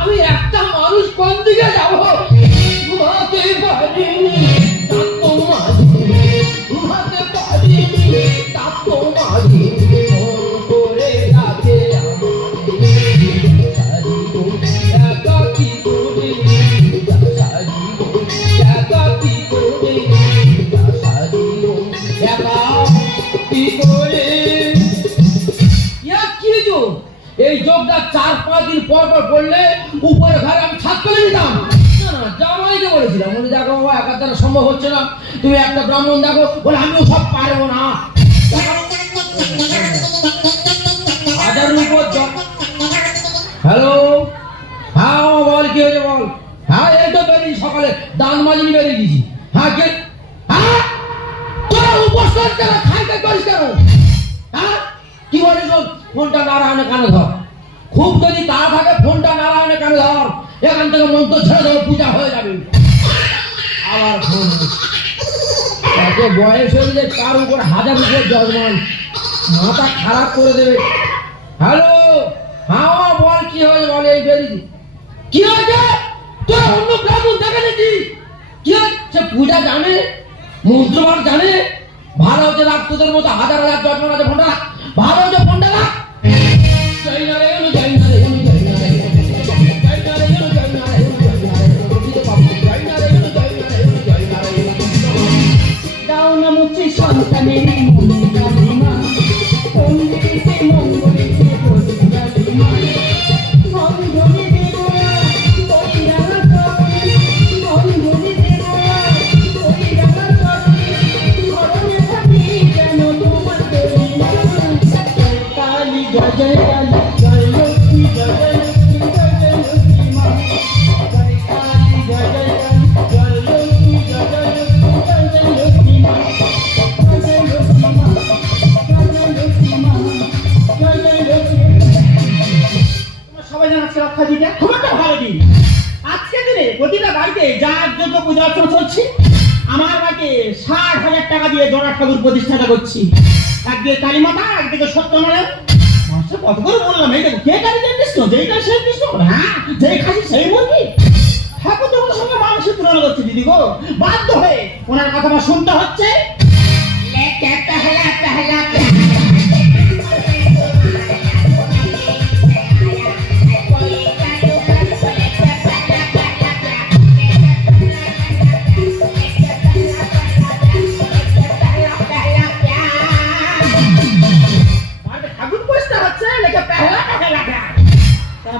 আমি একটা মানুষ কোন দিকে যাবো ঘুমাতে পারিনি, ঘুমাতে পারিনি, তাতো মাঝি করে রাখে একাকি করে, একাকি করে, একাকি করে। এই যোগটা 4-5 দিন পর পর পড়লে উপরে ঘরে আমি ছাদ করে দিতাম। না না, জামাইকে বলেছিলাম বলে দেখো বাবা একার দ্বারা সম্ভব হচ্ছে না, তুমি একটা ব্রাহ্মণ দেখো। বলে আমিও সব পারবো না। হ্যালো, হ্যাঁ বল কি হয়েছে বল। হ্যাঁ এই তো বেরিয়েছি সকালে, দান মাঝিনি বেরিয়ে গেছি। হ্যাঁ কে? হ্যাঁ তোরা উপোস করতে খাইতে করিস কেন? হ্যাঁ কি বলিস? ফোনটা নারায়ণে কানে ধর, খুব যদি তাড়া থাকে ফোনটা নারায়ণে কানে ধর, এখান থেকে মন্ত্র ছেড়ে দেবো, পূজা হয়ে যাবে। আবার ফোন এত বয়স হয়ে যে তার উপর 1000 উপর জজমান, মাথা খারাপ করে দেবে। হ্যালো, হ্যাঁ বল কি হয়েছে বলে। এই বেরিয়েছি। কি হয়েছে? তোর অন্য ব্রাহ্মণ দেখে নাকি? কি হচ্ছে? পূজা জানে, মন্ত্রবার জানে, ভালো হচ্ছে রাখ, তোদের মতো 1000 জজমান আছে, ফোনটা রাখ, ভালো হচ্ছে ফোনটা রাখ। আমার বাড়িতে 60,000 টাকা দিয়ে জোড়া ঠাকুর প্রতিষ্ঠাতা করছি। একদিকে কালী মাতা, একদিকে সত্যনারায়ণ। মাস্টার কত করে বললাম, এই দেখো কে কালী কৃষ্ণ, যেইটা সেই কৃষ্ণ, হ্যাঁ যেই খাসি সেই মুরগি। ঠাকুর তোমার সঙ্গে মানুষের তুলনা করছে দিদি গো, বাধ্য হয়ে ওনার কথা আমার শুনতে হচ্ছে।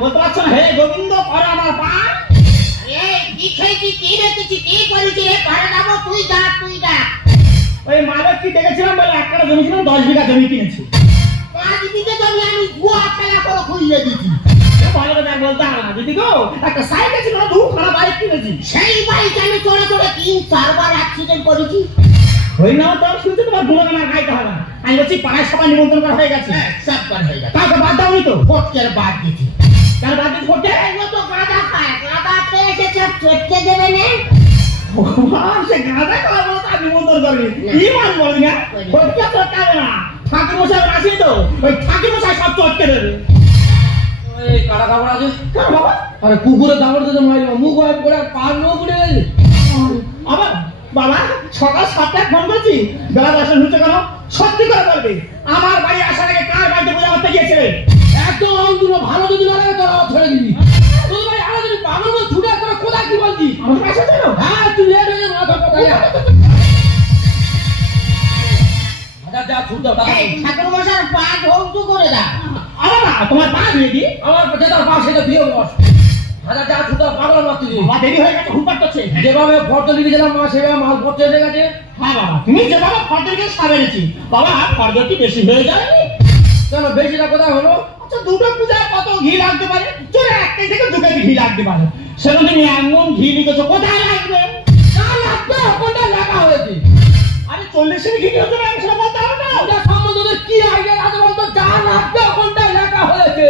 বলতে পারছো না, হে গোবিন্দ করে আমার পান। ওই মালক কি দেখেছিলাম বলে একটা জমি ছিল, 10 বিঘা জমি কিনেছি। 5 বিঘা জমি আমি গুয়া খেলা করে খুঁজে দিচ্ছি। ভালো করে বলতে হবে না দিদি গো, একটা সাইকেল ছিল, 2খানা বাইক কিনেছি। সেই বাইক আমি চড়ে চড়ে 3-4 বার অ্যাক্সিডেন্ট করেছি। ওই না তো শুনতে তোমার গুণগান আর গাইতে হবে না। আমি বলছি পাড়ায় সবাই নিমন্ত্রণ করা হয়ে গেছে, সব করা হয়ে গেছে। তারপর বাদ দাওনি তো? ফটকের বাদ দিচ্ছি। কার বাদ দিচ্ছি? ফটকে তো গাঁদা খায়, গাঁদা খেয়ে এসে চটকে দেবে না। ভগবান, সে গাঁদা খাওয়া বলো তার নিমন্ত্রণ করবি? কি মান বলি না, ফটকে চটকাবে না। ঠাকুর মশাই আসে তো, ওই ঠাকুর মশাই সব চটকে দেবে। এই কাটা কাপড় আছে কার বাবা? আরে কুকুরের দাবড় দিতে মারি, মুখ হয় পড়ে পা নো পড়ে গেছে। আবার বাবা সকাল 7টায় ফোন করছি, বেলা 10টায় ঢুকছে কেন? সত্যি করে বলবি, আমার বাড়ি আসার আগে কার বাড়িতে পূজা করতে গিয়েছিলে? একদম অন্তর ভালো যদি না লাগে তোরা ছেড়ে দিবি। তোর ভাই আলাদা যদি পাগল বল ছুটে তোরা কোথায় কি বলছিস? আমার পাশে চলো। হ্যাঁ তুই লেট হয়ে যাবে, মাথা কথা যা ছুট দাও। এই ঠাকুর মশাই পা ধৌত করে দাও। আরে না, তোমার পা দিয়ে দি, আমার যেটা পা সেটা দিয়ে বস। হাজার যা ছুটা পাগল মারতে দিই। মা দেরি হয়ে গেছে, হুপার করছে। যেভাবে ফটো লিখে দিলাম মা, সেভাবে মাল পড়তে এসে গেছে। হ্যাঁ বাবা, তুমি যেভাবে ফটো লিখে সাবেরেছি বাবা, ফটোটি বেশি হয়ে যায়নি? কেন বেশিটা কোথায় হলো? আচ্ছা দুটো পূজায় কত ঘি লাগতে পারে? চলে 1 কেজি থেকে 2 কেজি ঘি লাগতে পারে। সেটা তুমি এমন ঘি লিখেছো, কোথায় লাগবে? না লাগবে, কোনটা লেখা হয়েছে? আরে 40 ঘি লিখেছো না, সেটা বলতে হবে না। ওটা সম্বন্ধে কি আইডিয়া আছে বলতো? যা লাগবে কোনটা লেখা হয়েছে।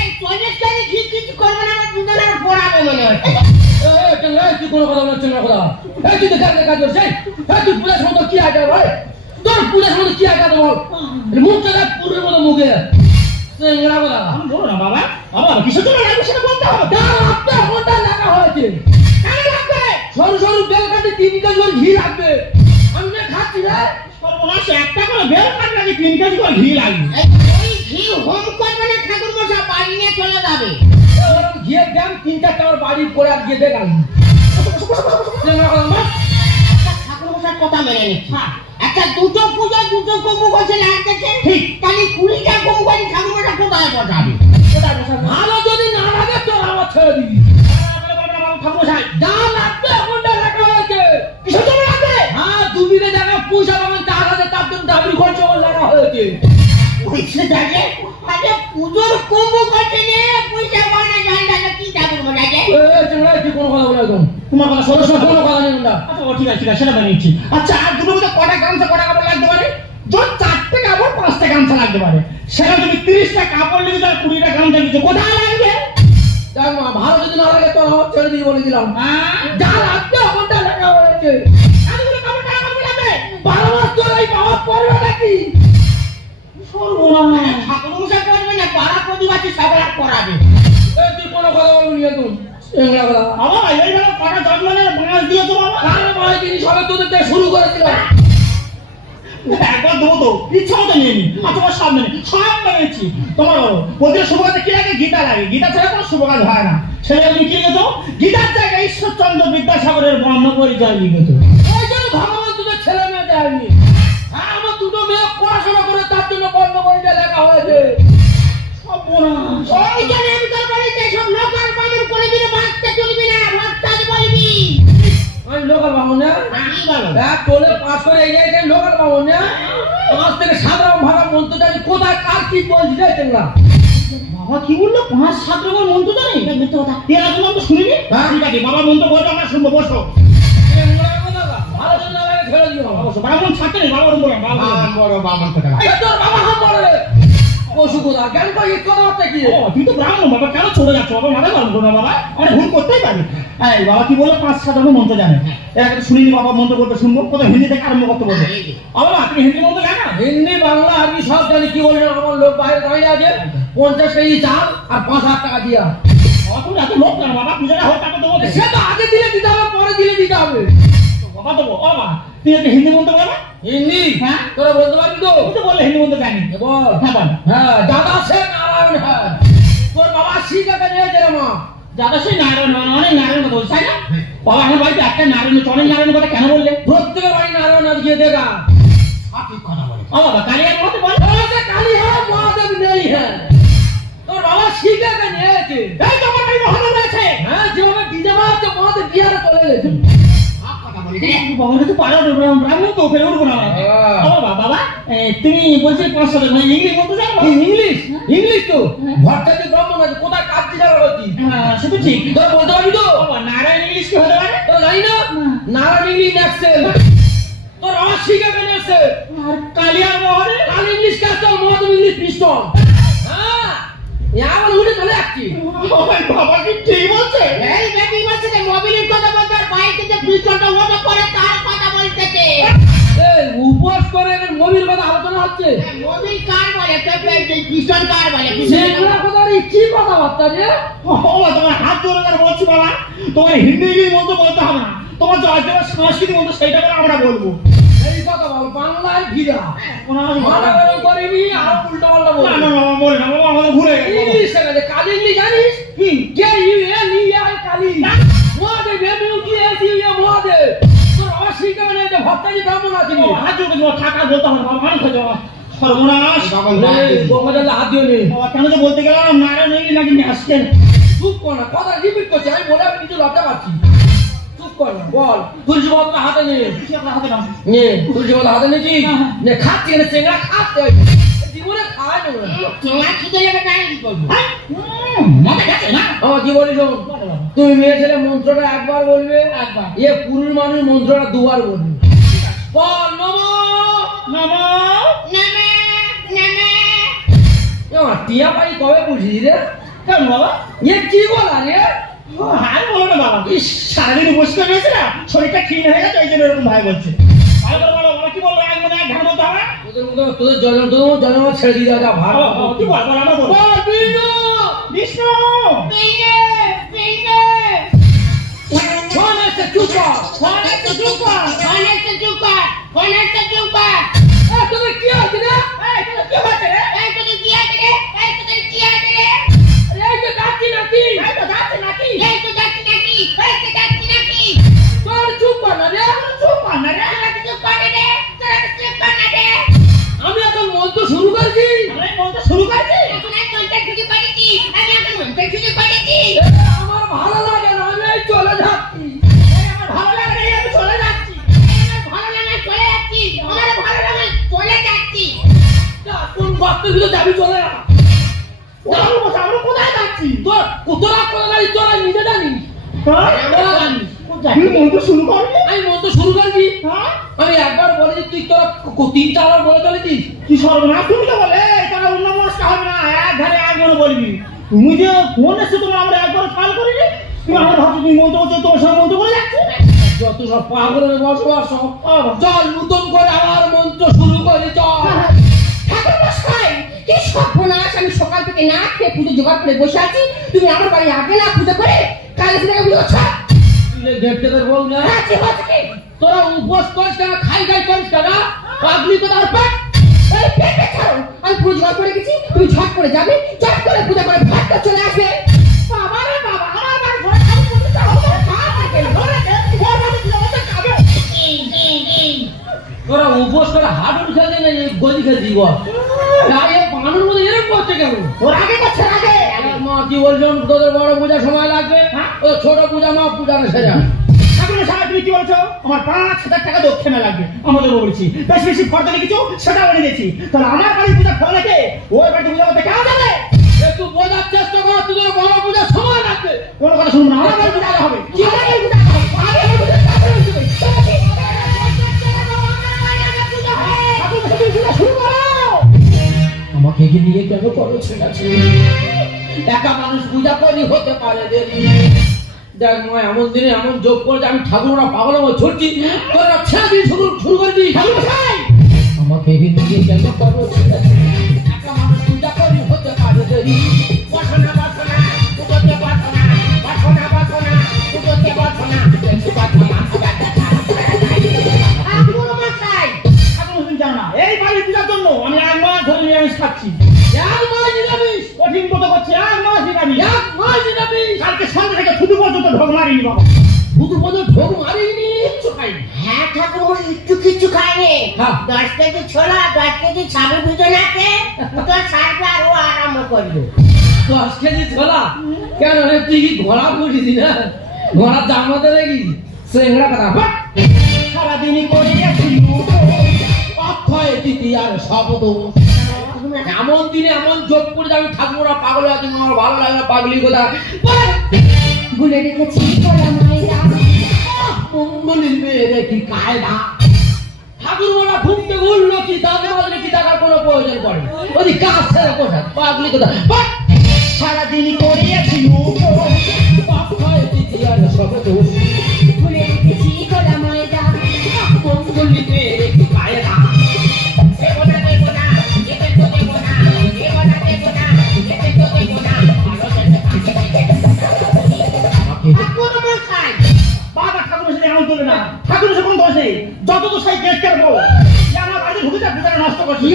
এই 40 কেজি ঘি কিছু করবে না, দুজনের পড়াবে মনে হচ্ছে। তুই কোনো কথা বলছিস না? কথা এই তুই দেখার কাজ করছিস? তুই পূজার সময় কি আইডিয়া ভাই? তোর পূজার সময় কি আইডিয়া বল? মুখটা পুরোর মতো মুখে চেংড়া বলা আমি বলো না বাবা বাবা কিসের জন্য লাগবে সেটা বলতে হবে তার রাখতে ঘন্টা লাগা হয়েছে কেন লাগবে সরু সরু বেল কাটে 3 কেজি করে ঘি লাগবে আমি না খাচ্ছি রে সর্বনাশ একটা করে বেল কাট লাগে 3 কেজি করে ঘি লাগবে ওই ঘি হোম করবে না ঠাকুর মশাই বাড়ি নিয়ে চলে যাবে ওরকম ঘিয়ের দাম 3-4টা আমার বাড়ি পরে আর গিয়ে দেখাল চেংড়া বলা ঠাকুর মশাই কথা মেনে নিচ্ছে হ্যাঁ একটা দুটো পূজা দুটো কবু করছে লাগতেছে ঠিক। তাহলে 20টা কবু করে ঠাকুর মশাই কোথায় বসাবে কোথায় বসাবো ভালো যদি না লাগে তোর আমার ছেড়ে দিবি ঠাকুর সাহেব যা লাগবে ঘন্টা লাগা হয়েছে কিসের জন্য লাগবে হ্যাঁ 2 বিঘে জায়গা পয়সা পাবেন 4,000 তার জন্য দাবি খরচ করে লাগা হয়েছে পয়সা থাকে আরে পুজোর কবু করছে নে পয়সা মানে জান দাদা কি ঠাকুর মশাই এই চেংড়া কি কোনো কথা বলে একদম তোমার কথা কোনো সরস্বতী কোনো কথা নেই ঘন্টা আচ্ছা ও ঠিক আছে সেটা মেনে নিচ্ছি আচ্ছা আর দুটো মধ্যে কটা গামছা কটা কাপড় লাগতে পারে যখন 4টে কাপড় 5টা গামছা লাগতে পারে সেটা তুমি 30টা কাপড় নিয়ে তার 20টা গামছা নিচ্ছ কোথায় লাগবে দেখ মা ভালো যদি না লাগে তোর আমার ছেড়ে দিয়ে বলে দিলাম হ্যাঁ যা লাগবে ঘন্টা লাগা হয়েছে এতগুলো কাপড় কারা কাপড় লাগবে 12 মাস তোর এই বাবা পড়বে নাকি সর্বনাশ ঠাকুর মশাই করবে না পাড়া প্রতিবাসী সবাই করাবে এই তুই কোনো কথা বলবি না তুই চেংড়া বলা বাবা এইভাবে কটা জন্মানের বাঁশ দিয়েছো বাবা কারণ মানে জিনিস হবে তোদের থেকে শুরু করেছিল একবার দেবো তো ইচ্ছা মতো নিয়ে নি আর তোমার সামনে সব মেনেছি তোমার বলো প্রতিটা শুভ কাজে কি লাগে গীতা লাগে গীতা ছাড়া কোনো শুভ কাজ হয় না সেটা তুমি কি লিখেছো গীতার জায়গায় ঈশ্বরচন্দ্র বিদ্যাসাগরের বর্ণ পরিচয় লিখেছো ওই জন্য ভগবান তোদের ছেলে মেয়ে দেয়নি হ্যাঁ আমার দুটো মেয়ে পড়াশোনা করে তার জন্য বন্ধ করে লেখা হয়েছে সর্বনাশ ওই জন্য আমি তোর বাড়িতে সব লোকাল বামন করে দিলে বাঁচতে চলবি না ভক্তাজ বলবি আমি লোকাল বামন না আমি বলো এক টোলে পাস করে এই জায়গায় লোকাল বামন না পাঁচ থেকে সাধারণ ভাড়া মন্ত্রটা কোথায় কার কি বলছি দেখছেন না বাবা কি বললো 5-7 রকম মন্ত্র জানি মিথ্যে কথা এর আগে তো শুনিনি হ্যাঁ। ঠিক আছে বাবা মন্ত্র বলবে আমরা শুনবো বসো ভালো জন্য লাগে ছেড়ে দিও বসো বাবা ছাড়তে নেই বাবা বলবো না বাবা বলবো। বড় বামন কথা এই তোর বাবা হাম বলে পশু কোথা জ্ঞান কই কথা কি ও, তুই তো ব্রাহ্মণ বাবা কেন চলে যাচ্ছ বাবা মাথা গরম করো না বাবা আমরা ভুল করতেই পারি এই বাবা কি বললো 5-7 রকম মন্ত্র জানে এর আগে তো শুনিনি বাবা মন্ত্র বলতে শুনবো কোথাও হিন্দি থেকে আরম্ভ করতে বলবো বাবা তুমি হিন্দি মন্ত্র জানো হিন্দি বাংলা আরবি সব জানি কি বলছেন আমার লোক বাইরে দাঁড়িয়ে আছে 50 কেজি চাল আর 5,000 টাকা দিয়া বাবা তুমি এত লোক কেন বাবা পূজাটা হোক তাকে দেবো সে তো আগে দিলে দিতে হবে পরে দিলে দিতে হবে বাবা দেবো ও বাবা তুই একটা হিন্দি মন্ত্র বলো হিন্দি হ্যাঁ? তোরা বলতে পারবি তো তুমি তো বললে হিন্দি মন্ত্র জানি বল হ্যাঁ বল হ্যাঁ দাদা সে নারায়ণ হ্যাঁ তোর বাবা শিখাতে নিয়েছে রে মা দাদা সেই নারায়ণ অনেক নারায়ণ কথা বলছে তাই না বাবা আমার বাড়িতে একটা নারায়ণ অনেক নারায়ণ কথা কেন বললে প্রত্যেকের বাড়ি নারায়ণ আজ গিয়ে দেখা সঠিক কথা বলে ও বাবা কালিয়ার মতো বল বলছে কালী হ্যাঁ মহাদেব নেই হ্যাঁ তোর বাবা শিখাতে নিয়েছে এই তোমার বাড়ি মহাদেব আছে হ্যাঁ যেভাবে ডিজে মারছে মহাদেব বিহারে চলে গেছে সব কথা বলে বাবা তো পারো ব্রাহ্মণ তো ফেলে উঠবো না হ্যাঁ। ও বাবা বাবা তুমি বলছি 500 মানে ইংলিশ বলতে জানো ইংলিশ ইংলিশ তো ভট্টাচার্য ব্রাহ্মণ আছে কোথায় কাজ যাওয়া হচ্ছে হ্যাঁ সে তো ঠিক তোর বলতে পারবি তো বাবা নারায়ণ ইংলিশ কি হতে পারে তোর জানি না নারায়ণ ইংলিশ এক্সেল তোর আমার শিখাতে নিয়েছে আর কালিয়ার মহাদেব কাল English castle Mahadev English piston হ্যাঁ এমন উঠে চলে যাচ্ছি বাবা কি ঠিক বলছে এই বেটি বলছে যে মোবিলের কথা বলতে আর বাইরে যে পিছনটা ওটা করে তার কথা বলতেছে এই উপোস করে এর মোবিল কথা আলোচনা হচ্ছে মোবিল কার বলে এই পিছন কার বলে সেগুলা কথা আর কি কথাবার্তা রে ও বাবা তোমার হাত জোরে করে বলছি বাবা তোমার হিন্দি ইংলিশ মন্ত্র বলতে হবে না তোমার জয়দেবের সংস্কৃতি মন্ত্র সেইটা করে আমরা বলবো এই কথা বল বাংলায় ভিড়া কোনো মাথা গরম করিনি আর উল্টো পাল্টা বল না না বাবা বলে না বাবা আমাদের ভুলে গেছে ইংলিশ শেখাতে কালি ইংলিশ জানিস কি K U N E I Kali Mahadev M U T S U A Mahadev তোর অশিক্ষা মানে যে ভট্টাচার্য ব্রাহ্মণ আছে বাবা হাত জোরে করে থাকা বলতে হবে বাবা মানুষ হয়ে যাওয়া সর্বনাশ গোমাজালে হাত দিও নি বাবা কেন যে বলতে গেলাম নারায়ণ ইংলিশ নাকি আজকে চুপ কর না কথা রিপিট করছি আমি বলে আমি কিছু লজ্জা পাচ্ছি চুপ কর না বল তুলসী পাতা হাতে নে কি আপনার হাতে নাও নে তুলসী পাতা হাতে নিয়েছি নে খাচ্ছি না চেঙ্গা খাচ্ছে জীবনে খাওয়াই নেবো না তোমার খিদে লেগে যায় কি করবো মাথা গেছে না আমার কি বলি শোন তুমি মেয়ে ছেলে মন্ত্রটা একবার বলবে একবার এ পুরুষ মানুষ মন্ত্রটা দুবার বলবে বল নমো নমো নেমে নেমে টিয়া পাই কবে বুঝিস রে কেন বাবা এ কি বলা রে আর বলো না বাবা ইস সারাদিন উপোস করে রয়েছে না শরীরটা ক্ষীণ হয়ে গেছে ওই জন্য এরকম ভাই বলছে ভালো করে বলো বাবা কি বললো এক মনে এক ঘাম বলতে হবে তোদের জন্ম ছেড়ে দিয়ে যা ভালো কি বল বল আমরা বলবো তো চুপ কর, অনেকটা চুপ কর, অনেকটা চুপ কর। তোদের কি আছে রে? এই তোদের কি হচ্ছে রে? এই তোদের কি আছে রে? এই তোদের কি আছে রে? এই তো যাচ্ছি নাকি? এই তো যাচ্ছে নাকি? এই তো যাচ্ছে নাকি? এই তো যাচ্ছে নাকি? তোর চুপ কর না রে। চুপ কর না রে, তোরা তো চুপ কর না রে, তোরা তো চুপ কর না রে। আমি এখন মন্ত্র শুরু করছি। আমি মন্ত্র শুরু করছি। এখন এক ঘন্টা ছুটি করেছি, আমি এখন ঘন্টা ছুটি করেছি। আমার ভালো লাগে না, আমি এই চলে যাচ্ছি। আমার ভালো লাগে না, আমি চলে যাচ্ছি। আমার ভালো লাগে চলে যাচ্ছি, আমার ভালো লাগে চলে যাচ্ছি। কোন বাচ্চা গুলো যাবি চলে যা। ওরা বলছে, আমরা কোথায় যাচ্ছি? তোরা কোথায় যাবি তোরা নিজে জানিস। হ্যাঁ? ওরা জানিস। তুই মন্ত্র শুরু করবি? আমি মন্ত্র শুরু করছি। হ্যাঁ? আমি একবার বলেছি, তুই তোরা 3-4 বার বলে চলেছিস। কি সর্বনাশ, তুমি তো বলে তারা অন্য মনস্ক হবে না, এক ধারে একবার বলবি। তুমি যে ফোন এসে তোমার আমরা একবার ফাল করিনি, তুমি আমার ভাবছো তুমি মন্ত্র করছো, তোমার সঙ্গে মন্ত্র করে যাচ্ছে। যত সব পাগলের বসবাস সব। চল নতুন করে আবার মন্ত্র শুরু করি চল। ঠাকুরমশাই, কি সর্বনাশ! আমি সকাল থেকে না খেয়ে পুজো জোগাড় করে বসে আছি, তুমি আমার বাড়ি আগে না পুজো করে কাল এসে দেখে বুঝছ? ঘেরতে বল না। হ্যাঁ, কি হচ্ছে কি? তোরা উপোস করিস না, খাই করিস না, পাগলি তো তার পেট। এই পেটে ছাড়ো, আমি পুজো জোগাড় করে গেছি, তুমি ঝট করে যাবে, ঝট করে পুজো করে ভাতটা চলে আসবে। বাবা রে বাবা, আমার বাড়ি ঘরে খাবো, পুজো তো হবে, খাওয়া থাকে না, ঘরে খেয়ে, ঘর বাড়ি পুজো হতে খাবে। তোরা উপোস করে হাঁটুন খেলছে না, গদি খেলছি বল। মানুষ মধ্যে এরকম করছে কেন? ওর আগে করছে আগে। মা কি বলছেন, তোদের বড় পূজা সময় লাগবে, ও ছোট পূজা মা পূজা না সেরা। ঠাকুরের সামনে তুমি কি বলছো? আমার 5,000 টাকা দক্ষিণা লাগবে, আমাদের বলেছি। বেশি বেশি ফর্দ লিখেছো, সেটা বলে দিয়েছি। তাহলে আমার বাড়ি পূজা ফেলা রেখে ওই বাড়িতে পূজা করতে কেন যাবে? একটু বোঝার চেষ্টা কর, তোদের বড় পূজা সময় লাগবে। কোনো কথা শুনবো না, আমার বাড়ি পূজা হবে। কি আমার বাড়ি পূজা হবে? আগে আমার পূজা তারপরে হবে। ঠাকুর সাথে পূজা শুরু করো। আমাকে কি নিয়ে কেন করো ছেলে? একা মানুষ পূজা করি হতে পারে দেরি। দেখ মা, এমন দিনে এমন যোগ করে আমি ঠাকুররা পাগল আমার ছুটছি, তোরা ছেড়ে দিয়ে শুরু করবি। আমাকে কি নিয়ে কেন করো ছেলে? একা মানুষ পূজা করি হতে পারে দেরি। বাসনা বাসনা পুজোতে বাসনা বাসনা বাসনা পুজোতে বাসনা একটু বাসনা ঠাকুর মশাই, ঠাকুর তুমি জানো না, এই বাড়ির পূজার জন্য আমি 1 মাস ধরে নিরামিষ খাচ্ছি। এক মাস নিরামিষ, কঠিন কথা করছি, 1 মাস নিরামিষ। এক মাস নিরামিষ। কালকে সন্ধ্যা থেকে ছুটি পর্যন্ত ঢোক মারিনি বাবা। শুধু বলে ঢোক মারিনি, কিচ্ছু খাইনি। হ্যাঁ ঠাকুর মশাই একটু কিচ্ছু খায়নি। হ্যাঁ। 10 কেজি ছোলা 10 কেজি ছাগল দুজন আছে, তো ছাড়বে আর ও আরাম করবে। 10 কেজি ছোলা কেন রে? তুই কি ঘোড়া পুষিস না? ঘোড়ার জামাতে রেখি সেংড়া কথা। সারাদিনই করিয়াছি অক্ষয় তৃতীয়ার শব্দ। এমন দিনে এমন যোগ করে যাবি, ঠাকুরা পাগল আছে, আমার ভালো লাগে না পাগলি কথা। ভুলে রেখেছি কলা মায়েরা, মঙ্গলির মেয়েরে কি কায়দা। ঠাকুর বলা ঘুমতে উঠলো কি দাদা বললে কি টাকার কোনো প্রয়োজন পড়ে? ওই কাজ ছেড়ে পোশাক পাগলি কথা। সারাদিনই করিয়াছি অক্ষয় তৃতীয়ার শব্দ। ভুলে রেখেছি কলা মায়েরা, মঙ্গলির মেয়েরে কি কায়দা। দেবনা দেবনা এতে তো দেবনা, দেবনা দেবনা এতে তো দেবনা, ভালো ঠাকুর মশাই। বাবা ঠাকুরের সাথে এমন করবে না। ঠাকুরের সাথে কোনো দোষ নেই, যত তো সেই কেস করবো যে আমার বাড়ি ঢুকে যা পূজাটা নষ্ট করছি।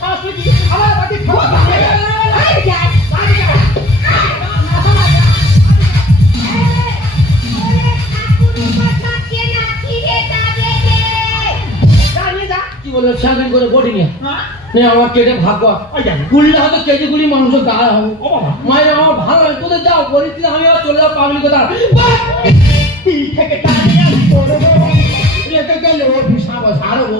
শাশুড়ি আমার বাড়ি ঠাকুর আরে যাই বাড়ি যা। কি বলে স্যান্ডেল করে বডি নিয়ে হ্যাঁ? নে আমার কেটে ভাগ কর। ওই যাবে। গুললে হয়তো কেজি গুলি মাংস গায়ে হবে। ও বাবা, মায়ের আমার ভালো লাগে, তোদের যাও বলিস না, আমি আবার চলে যাও পাগলি কথা। তিল থেকে টানে আমি করবো। রেখে গেলে অভিশাপ ছাড়বো।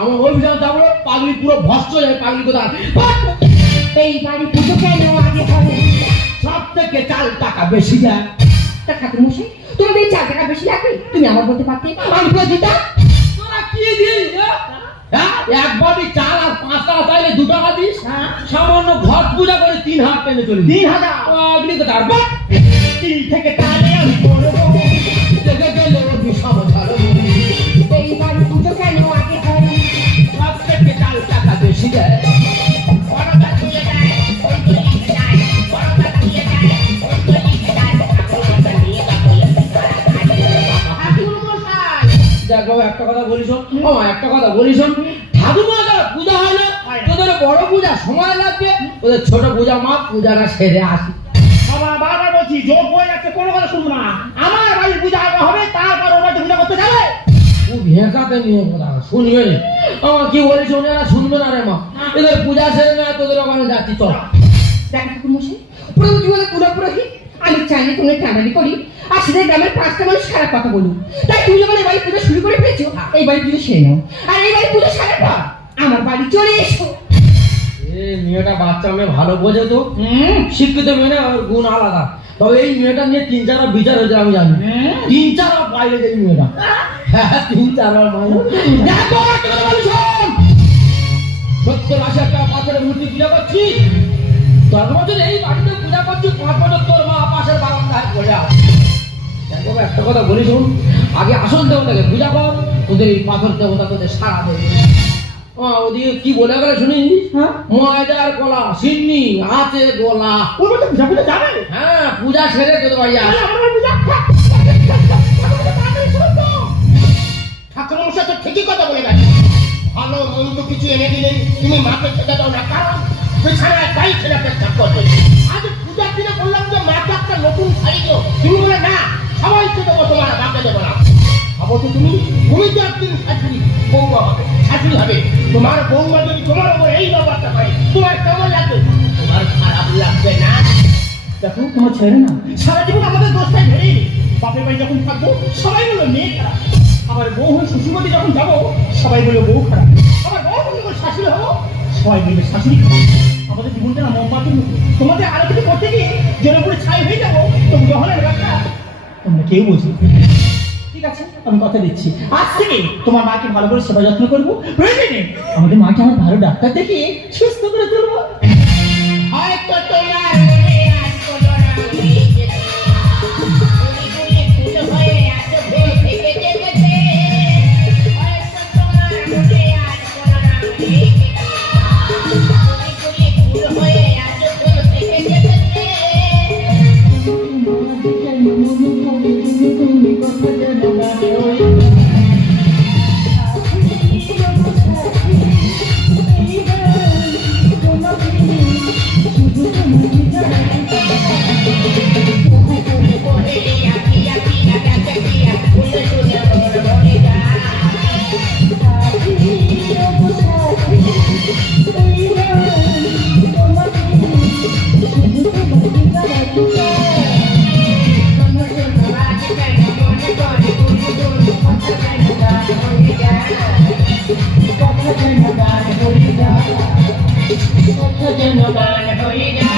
আমার অভিশাপ যাবো, পাগলি পুরো ভস্ত যায় পাগলি কথা। এই বাড়ি পুজো কেন আগে হবে? সব থেকে 4 টাকা বেশি যায়। তা ঠাকুর মশাই, তোমাদের এই 4 টাকা বেশি লাগবে, তুমি আমার বলতে পারতে, আমি পুরো দিতাম। তোরা কি দিস? হ্যাঁ, এক বাটি চাল আর 5 টাকা চাইলে 2 টাকা দিস। হ্যাঁ? সামান্য ঘর পূজা করে 3 হাত টেনে চলে 3,000 পাগলি কথা। তিল থেকে টানে আমি করবো। রেখে গেলে অভিশাপ ছাড়বো। এই বাড়ি পুজো কেন আগে হবে? সব থেকে 4 টাকা বেশি যায়। বড়টা দিয়ে যায়, ওই তো লিখে যায়, বড়টা দিয়ে যায়, ওই তো লিখে যায়, ঠাকুর মশাই নিয়ে যাবো। ঠাকুর ও একটা কথা বলি শোন, ঠাকুমা যারা পূজা হয় না, হয় না। তোদের বড় পূজা সময় লাগবে, ওদের ছোট পূজা মা পূজাটা সেরে আসি। বাবা বারবার বলছি যোগ হয়ে যাচ্ছে, কোনো কথা শুনবো না। আমার বাড়ির পূজা আগে হবে, তারপর ওর বাড়িতে পূজা করতে যাবে। ও ভেঁকাতে নিয়ে কথা শুনবে না। আমার কি বলিস ওনারা শুনবে না রে মা, এদের পূজা সেরে না, তোদের ওখানে যাচ্ছি চল। দেখ ঠাকুরমশাই, প্রভুজি বলে পুরোপুরি আমি চাইলে তুমি টানানি করি আর সেদের গ্রামের 5টা মানুষ খারাপ কথা বলুক। তাই তুমি যখন এই বাড়ি পুজো শুরু করে ফেলেছো, এই বাড়ি পুজো সেরে নাও। আর এই বাড়ি পুজো সারার পর আমার বাড়ি চলে এসো। এ মেয়েটা বাচ্চা মেয়ে ভালো বোঝে তো, শিক্ষিত মেয়ে না, ওর গুণ আলাদা। তবে এই মেয়েটা নিয়ে 3-4 বিচার হয়েছে আমি জানি। 3-4 বাইরে যে মেয়েটা, হ্যাঁ 3-4 বাইরে। দেখো একটা কথা বলি শোন, 70-80 একটা পাথরের মূর্তি পূজা করছি, 10 বছর এই বাড়িতে পূজা করছি, 5 বছর তোর মা পাশের বাগানটায় পড়ে আছে। দেখো একটা কথা বলি শোন, আগে আসল দেবতাকে পূজা কর, তোদের এই পাথর দেবতা তোদের সারা দেবে। ওদিকে কি বলে গেলে শুনি, ময়দার কলা সিন্নি আছে গোলা। ওর বাড়িতে পূজা করতে যাবে? হ্যাঁ পূজা সেরে তোদের বাড়ি তাহলে আসে। আমার বাড়ি পূজা। ঠাকুরমশাই তো ঠিকই কথা বলে গেছে। ভালো মন্দ কিছু এনে দিলে তুমি মাকে খেতে দাও না, কারণ বিছানায় তাই ছেলে পেচ্ছাপ করবে। আজ পূজার দিনে বললাম যে মাকে একটা নতুন শাড়ি দিও, তুমি বলে না সবাইকে দেবো, তোমার মাকে দেবো না। ভাবো তো তুমি তো একদিন শাশুড়ি বৌমা হবে, শাশুড়ি হবে। তোমার বৌমা যদি তোমার ওপর এই ব্যাপারটা করে, তোমার কেমন লাগবে? তোমার খারাপ লাগবে না? দেখো তোমার ছেলে না সারা জীবন আমাদের দোষটাই ধরেই নেই। বাপের বাড়ি যখন থাকবো সবাই বললো মেয়ে খারাপ, আবার বউ হয়ে শ্বশুরবাড়ি যখন যাবো সবাই বললো বউ খারাপ, আবার বউ হয়ে যখন শাশুড়ি হবো সবাই বলবে শাশুড়ি খারাপ। আমাদের জীবনটা না মোমবাতির মতো, তোমাদের আরো কিছু করতে গিয়ে জেনে পুরো ছাই হয়ে যাবো, তুমি গ্রহণের ব্যাপারটা তোমরা কেউ বুঝবে। ঠিক আছে আমি কথা দিচ্ছি, আজ থেকে তোমার মাকে ভালো করে সেবা যত্ন করবো, প্রয়োজনে আমাদের মাকে আমার ভালো ডাক্তার দেখিয়ে সুস্থ করে তুলবো। হয়তো তোমার মনে আজ কোনো রাগই ফুল হয়ে এত ভোর থেকে জেগেছে, হয়তো তোমার মনে আজ কোনো রাগই ফুল হয়ে এত ভোর থেকে জেগেছে। Hãy subscribe cho kênh Ghiền Mì Gõ để không bỏ lỡ những video hấp dẫn.